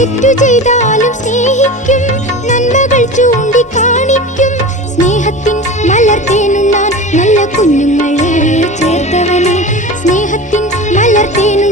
തെറ്റു ചെയ്താലും സ്നേഹിക്കും, നന്മകൾ ചൂണ്ടിക്കാണിക്കും. സ്നേഹത്തിൻ മലർത്തേനുണ്ണാൻ നല്ല കുഞ്ഞുങ്ങളെ ചേർത്തവനെ, സ്നേഹത്തിൻ മലർത്തേനു